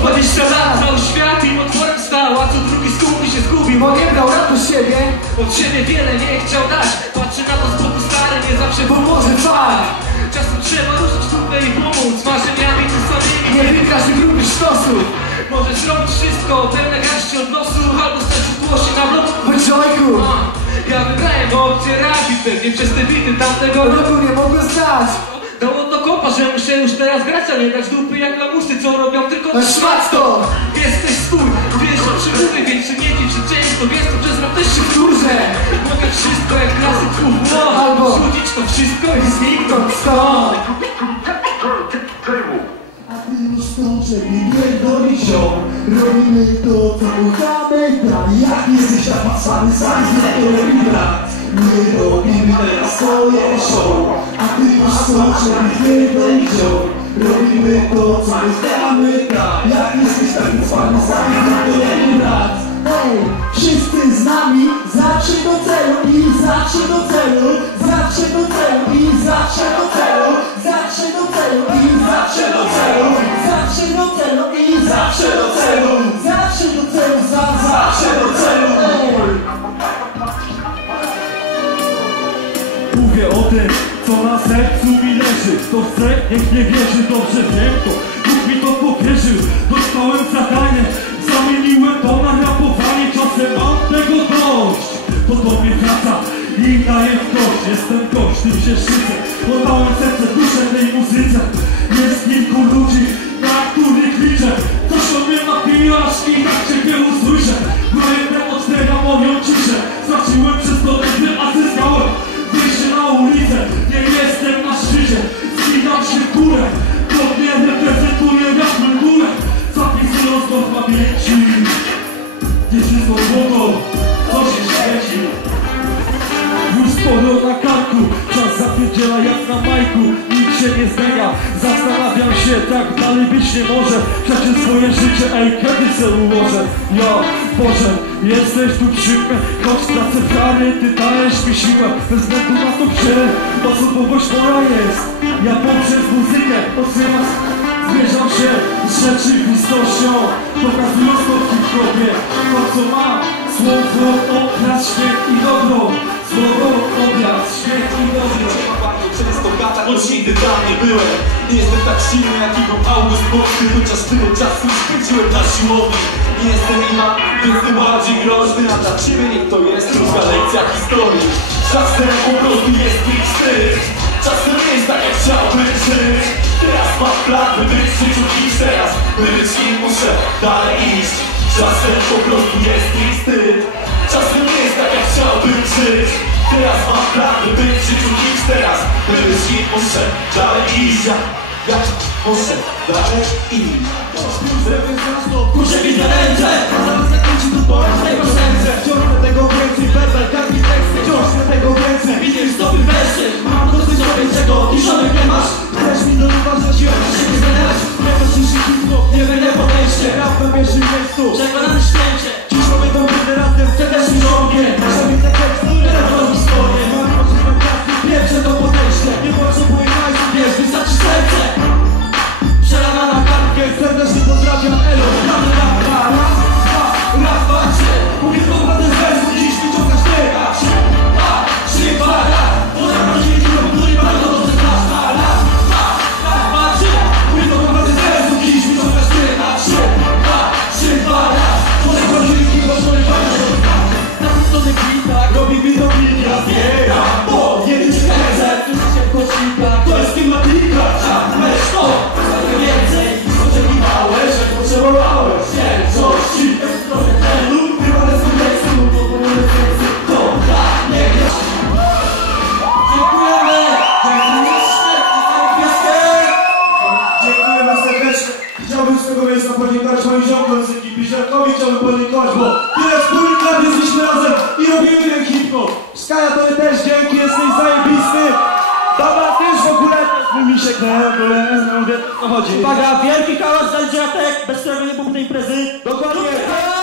20 lat cały świat i otworem stał A co drugi skupi się zgubił On nie brał radu siebie Od siebie wiele nie chciał dać. Patrzy na to z boku stary Nie zawsze pomoże fakt Czasem trzeba ruszyć trudne i pomóc. Marzeniami ty samymi Nie wygrasz i grubisz stosu Możesz robić wszystko Pełne garści od nosu Albo stać w głosie na bloku. Bo joyku. Ja wybrałem opcję rapi Pewnie przez te bity tamtego roku nie mogłem stać że muszę już teraz grać A nie dać dupy jak lamusy, co robią tylko Na szmat to! Jesteś swój, wiesz o czym mówię Więc nie dziw się często, wiesz to przez rap też się Duże Mogę wszystko jak klasyk no, Albo- Rzucić to wszystko i Zniknąć stąd. I Robimy to, co kochamy Tak jak jesteś cwany, sam na to robi brat My robimy teraz swoje show A ty stączek i pierdolić ją Robimy to, co kochamy Tak jak jesteś taki cwany, sam na to robi brat Hej, wszyscy z nami Zawsze do celu i zawsze do celu Zawsze do celu i zawsze do celu Zawsze do celu i zawsze do celu tym, co na sercu mi leży Kto chce, niech nie wierzy, dobrze wiem to. Bóg mi to powierzył, dostałem zadanie Zamieniłem to na rapowanie, czasem mam tego dość. To do mnie wraca i daje w kość Jestem gość, tym się szczycę Oddałem serce, duszę tej muzyce Zastanawiam się, tak dalej być nie może Przecież swoje życie, ej, kiedy se ułożę? Ja, Boże, jesteś tu przy mnie Choć tracę wiary, ty dajesz mi siłę Bez względu na to, gdzie osobowość moja jest. Ja poprzez muzykę odsyłam Zmierzam się z rzeczywistością Pokazując to w hip-hopie. To co mam Słowo, obraz, śmiech i dobro. Słowo, obraz, śmiech i dobro nigdy dla mnie byłem. Nie jestem tak silny jak Igor August Boczny Chociaż tyle czasu spędziłem na siłowni Nie jestem ima, więc tym bardziej groźny A dla ciebie niech to jest krótka lekcja historii. Czasem po prostu jest mi wstyd Czasem nie jest tak jak chciałbym żyć. Teraz mam plan, by być w życiu niż teraz By być kim muszę dalej iść. Czasem po prostu jest mi wstyd Czasem nie jest tak jak chciałbym żyć. Teraz mam plan, by być w życiu niż teraz być kim muszę dalej iść Ja, ja muszę dalej iść Kurczę widzę ręce Zaraz zakręci bo tyle wspólnych lat jesteśmy razem i robimy ten hip-hop. Skaja, tobie też dzięki, jesteś zajebisty. Dobra, też w ogóle, mi się w ogóle, no mówię, o co chodzi. Uwaga, wielki hałas dzieciatek, bez którego nie byłoby tej imprezy. Dokładnie.